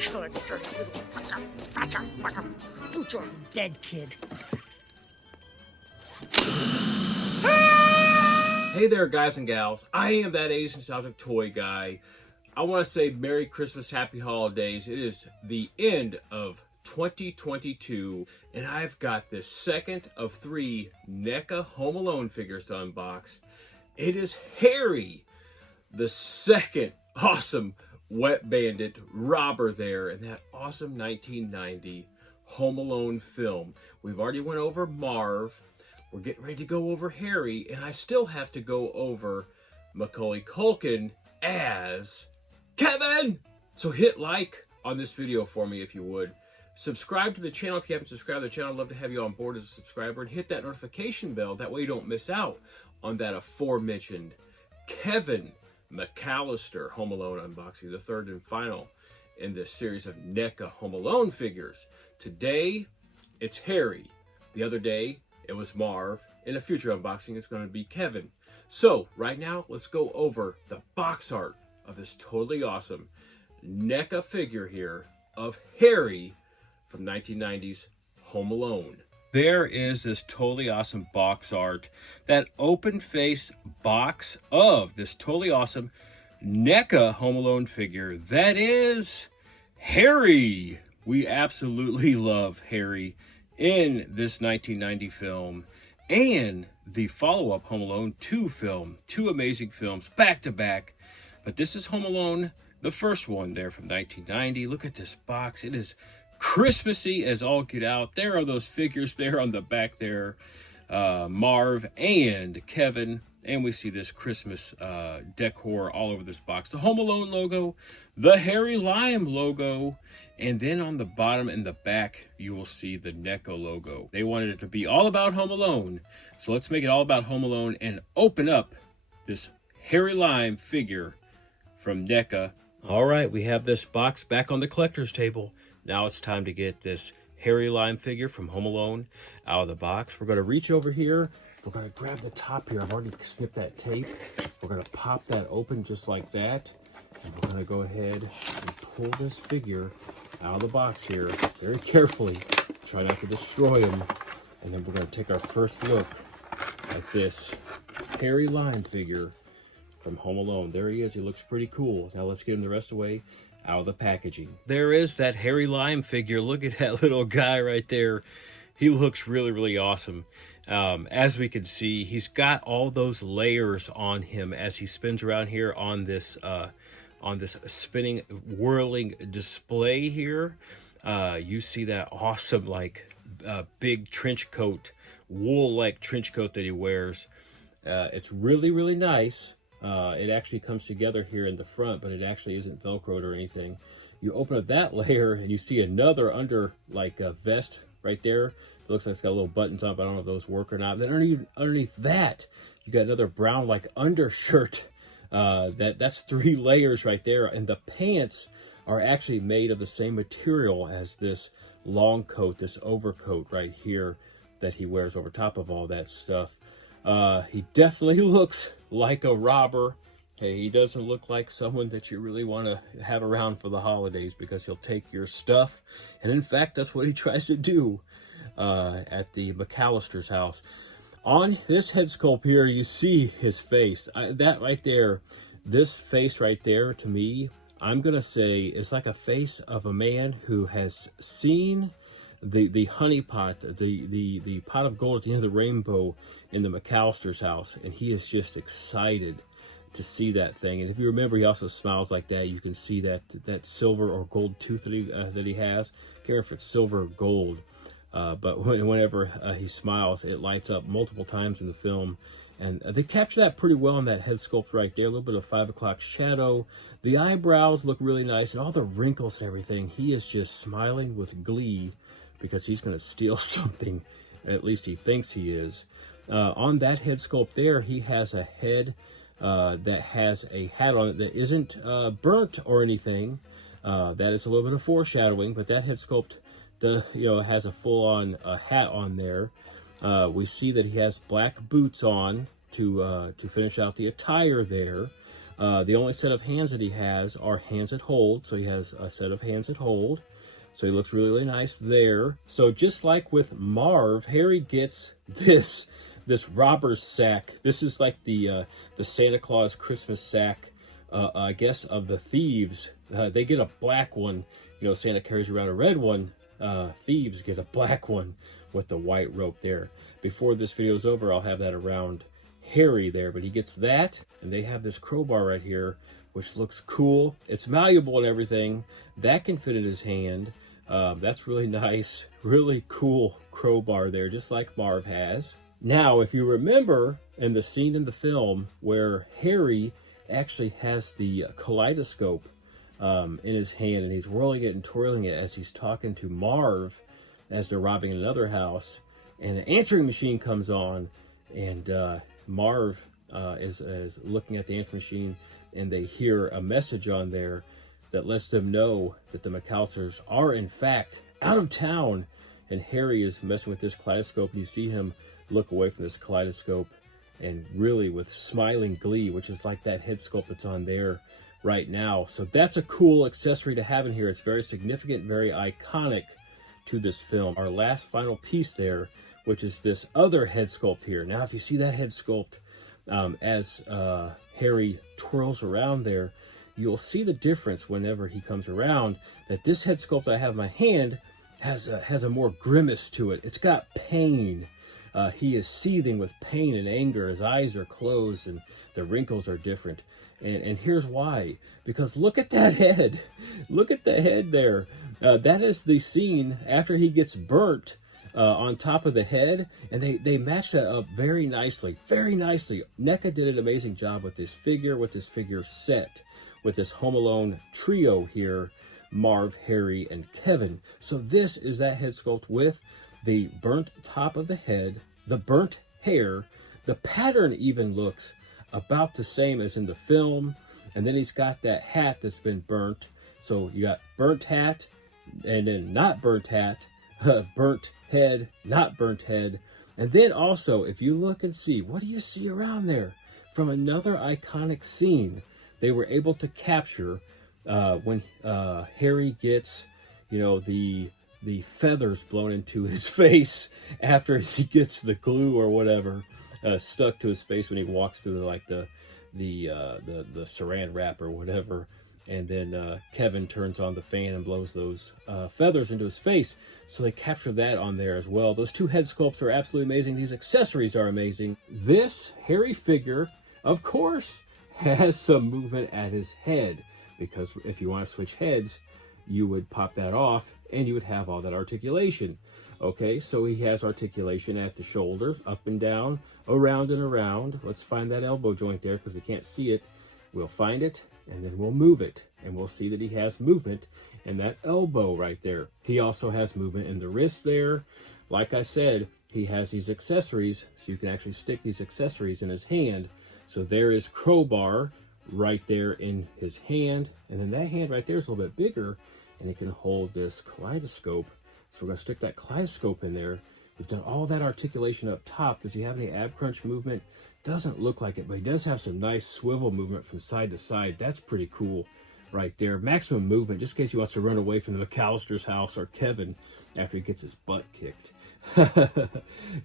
Future dead kid. Hey there, guys and gals. I am that Asian nostalgic toy guy. I want to say Merry Christmas, Happy Holidays. It is the end of 2022, and I've got this second of 3 NECA Home Alone figures to unbox. It is Harry, the second awesome Wet Bandit robber there in that awesome 1990 Home Alone film. We've already went over Marv. We're getting ready to go over Harry, and I still have to go over Macaulay Culkin as Kevin! So hit like on this video for me if you would. Subscribe to the channel if you haven't subscribed to the channel. I'd love to have you on board as a subscriber, and hit that notification bell. That way you don't miss out on that aforementioned Kevin McAllister Home Alone unboxing, the third and final in this series of NECA Home Alone figures. Today, it's Harry. The other day, it was Marv. In a future unboxing, it's going to be Kevin. So, right now, let's go over the box art of this totally awesome NECA figure here of Harry from 1990's Home Alone. There is this totally awesome box art, that open face box of this totally awesome NECA Home Alone figure. That is Harry. We absolutely love Harry in this 1990 film and the follow-up Home Alone 2 film. Two amazing films back to back. But this is Home Alone, the first one there from 1990. Look at this box. It is Christmassy as all get out. There are those figures there on the back there, Marv and Kevin, and we see this Christmas decor all over this box. The Home Alone logo, the Harry Lime logo, and then on the bottom and the back you will see the NECA logo. They wanted it to be all about Home Alone, so let's make it all about Home Alone and open up this Harry Lime figure from NECA. All right, we have this box back on the collector's table. Now it's time to get this Harry Lime figure from Home Alone out of the box. We're going to reach over here. We're going to grab the top here. I've already snipped that tape. We're going to pop that open just like that. And we're going to go ahead and pull this figure out of the box here very carefully. Try not to destroy him. And then we're going to take our first look at this Harry Lime figure from Home Alone. There he is. He looks pretty cool. Now let's get him the rest of the way out of the packaging. There is that Harry Lime figure. Look at that little guy right there. He looks really, really awesome. As we can see, he's got all those layers on him as he spins around here on this spinning, whirling display here. You see that awesome, like, big trench coat, wool-like trench coat that he wears. It's really, really nice. It actually comes together here in the front, but it actually isn't Velcroed or anything. You open up that layer and you see another under, like, a vest right there. It looks like it's got little buttons on it, but I don't know if those work or not. Then underneath that, you got another brown, like, undershirt. That's 3 layers right there. And the pants are actually made of the same material as this long coat, this overcoat right here that he wears over top of all that stuff. He definitely looks like a robber. Hey, he doesn't look like someone that you really want to have around for the holidays, because he'll take your stuff. And in fact, that's what he tries to do at the McAllister's house. On this head sculpt here, you see his face. That right there, this face right there, to me, I'm going to say is like a face of a man who has seen the honey pot, the pot of gold at the end of the rainbow in the McAllister's house, and he is just excited to see that thing. And if you remember, he also smiles like that. You can see that silver or gold tooth that he has. I can't remember if it's silver or gold, but whenever he smiles, it lights up multiple times in the film. And they capture that pretty well in that head sculpt right there. A little bit of 5 o'clock shadow. The eyebrows look really nice, and all the wrinkles and everything. He is just smiling with glee because he's going to steal something. At least he thinks he is. On that head sculpt there, he has a head that has a hat on it that isn't burnt or anything. That is a little bit of foreshadowing, but that head sculpt has a full-on hat on there. We see that he has black boots on to finish out the attire there. The only set of hands that he has are hands that hold. So he has a set of hands that hold. So he looks really, really nice there. So just like with Marv, Harry gets this robber's sack. This is like the Santa Claus Christmas sack, I guess, of the thieves. They get a black one. You know, Santa carries around a red one. Thieves get a black one with the white rope there. Before this video is over, I'll have that around Harry there, but he gets that, and they have this crowbar right here, which looks cool. It's malleable and everything. That can fit in his hand. That's really nice, really cool crowbar there, just like Marv has. Now, if you remember in the scene in the film where Harry actually has the kaleidoscope in his hand, and he's whirling it and twirling it as he's talking to Marv as they're robbing another house, and an answering machine comes on, and Marv is looking at the answering machine, and they hear a message on there that lets them know that the McAllisters are in fact out of town, and Harry is messing with this kaleidoscope, and you see him look away from this kaleidoscope and really with smiling glee, which is like that head sculpt that's on there right now. So that's a cool accessory to have in here. It's very significant, very iconic to this film. Our last final piece there, which is this other head sculpt here. Now, if you see that head sculpt as Harry twirls around there, you'll see the difference whenever he comes around, that this head sculpt I have in my hand has a more grimace to it. It's got pain. He is seething with pain and anger. His eyes are closed and the wrinkles are different. And here's why. Because look at that head. Look at the head there. That is the scene after he gets burnt on top of the head. And they match that up very nicely. Very nicely. NECA did an amazing job with this figure set, with this Home Alone trio here, Marv, Harry, and Kevin. So this is that head sculpt with the burnt top of the head, the burnt hair. The pattern even looks about the same as in the film. And then he's got that hat that's been burnt. So you got burnt hat, and then not burnt hat, burnt head, not burnt head. And then also, if you look and see, what do you see around there? From another iconic scene, they were able to capture when Harry gets, the feathers blown into his face after he gets the glue or whatever stuck to his face when he walks through the saran wrap or whatever. And then Kevin turns on the fan and blows those feathers into his face. So they capture that on there as well. Those two head sculpts are absolutely amazing. These accessories are amazing. This Harry figure, of course, has some movement at his head, because if you want to switch heads, you would pop that off and you would have all that articulation. Okay, so he has articulation at the shoulders, up and down, around and around. Let's find that elbow joint there because we can't see it. We'll find it and then we'll move it, and we'll see that he has movement in that elbow right there. He also has movement in the wrist there. Like I said, he has these accessories, so you can actually stick these accessories in his hand. So there is crowbar right there in his hand, and then that hand right there is a little bit bigger, and it can hold this kaleidoscope. So we're going to stick that kaleidoscope in there. We've done all that articulation up top. Does he have any ab crunch movement? Doesn't look like it, but he does have some nice swivel movement from side to side. That's pretty cool right there. Maximum movement, just in case he wants to run away from the McAllister's house or Kevin after he gets his butt kicked.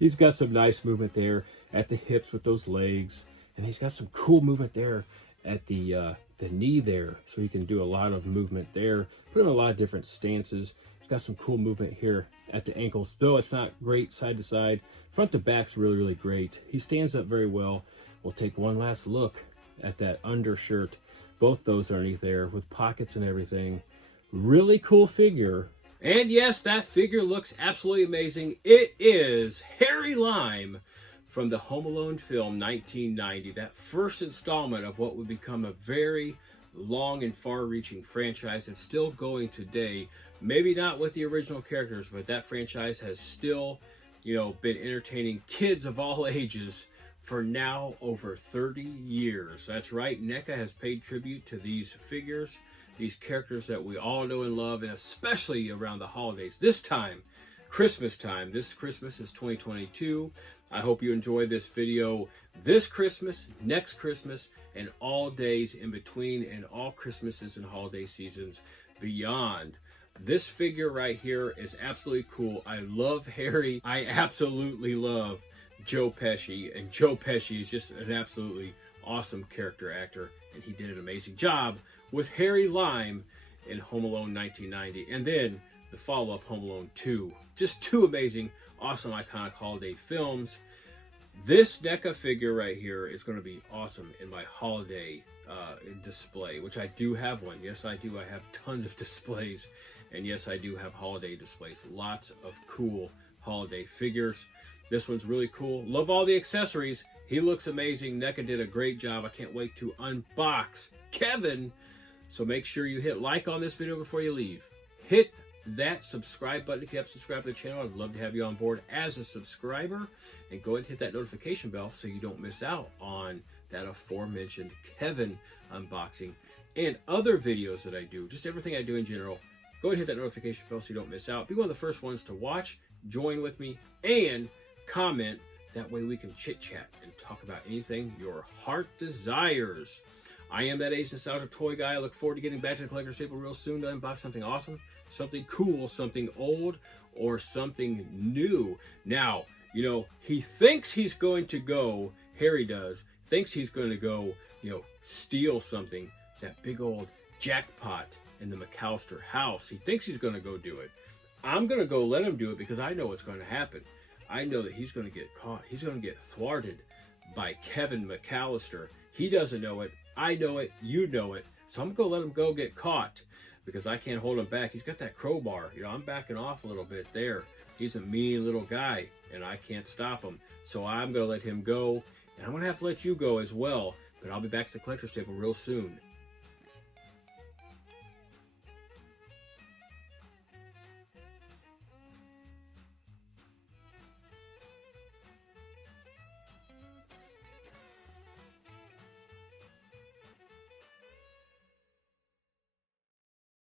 He's got some nice movement there at the hips with those legs. And he's got some cool movement there at the knee there. So he can do a lot of movement there. Put him in a lot of different stances. He's got some cool movement here at the ankles, though it's not great side to side. Front to back's really, really great. He stands up very well. We'll take one last look at that undershirt. Both those are underneath there with pockets and everything. Really cool figure. And yes, that figure looks absolutely amazing. It is Harry Lime from the Home Alone film 1990, that first installment of what would become a very long and far-reaching franchise that's still going today. Maybe not with the original characters, but that franchise has still, been entertaining kids of all ages for now over 30 years. That's right, NECA has paid tribute to these figures, these characters that we all know and love, and especially around the holidays. This time, Christmas time. This Christmas is 2022. I hope you enjoy this video this Christmas, next Christmas, and all days in between, and all Christmases and holiday seasons beyond. This figure right here is absolutely cool. I love Harry. I absolutely love Joe Pesci, and Joe Pesci is just an absolutely awesome character actor, and he did an amazing job with Harry Lime in Home Alone 1990, and then the follow-up Home Alone 2. Just two amazing, awesome, iconic holiday films. This NECA figure right here is going to be awesome in my holiday display, which I do have one. Yes, I do. I have tons of displays, and yes, I do have holiday displays. Lots of cool holiday figures. This one's really cool. Love all the accessories. He looks amazing. NECA did a great job. I can't wait to unbox Kevin. So make sure you hit like on this video before you leave. Hit that subscribe button if you haven't subscribed to the channel. I'd love to have you on board as a subscriber. And go ahead and hit that notification bell so you don't miss out on that aforementioned Kevin unboxing and other videos that I do. Just everything I do in general. Go ahead and hit that notification bell so you don't miss out. Be one of the first ones to watch, join with me, and comment. That way we can chit-chat and talk about anything your heart desires. I am that Ace Nostalgic Toy Guy. I look forward to getting back to the collector's table real soon to unbox something awesome, something cool, something old, or something new. Now, you know, he thinks he's going to go, Harry does, thinks he's going to go, you know, steal something, that big old jackpot in the McAllister house. He thinks he's going to go do it. I'm going to go let him do it because I know what's going to happen. I know that he's going to get caught. He's going to get thwarted by Kevin McAllister. He doesn't know it. I know it. You know it. So I'm going to let him go get caught because I can't hold him back. He's got that crowbar. You know, I'm backing off a little bit there. He's a mean little guy, and I can't stop him. So I'm going to let him go, and I'm going to have to let you go as well. But I'll be back to the collector's table real soon.